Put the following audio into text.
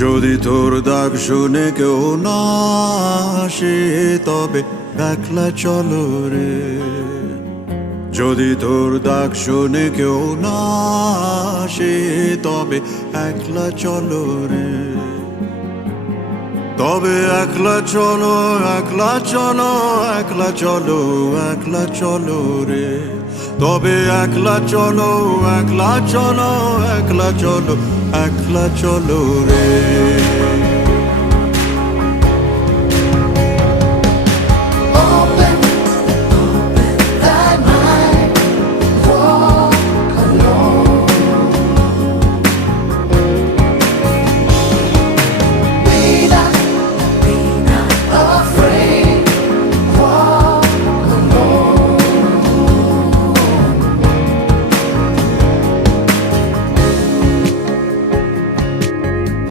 যদি তোর ডাক শুনে কেউ না আসে তবে একলা চলো রে। যদি তোর ডাক শুনে কেউ না আসে তবে একলা চলো রে। তবে একলা চলো, একলা চলো, একলা চলো, একলা চলো রে। তবে একলা চলো, একলা চলো, একলা চলো, একলা চলো রে।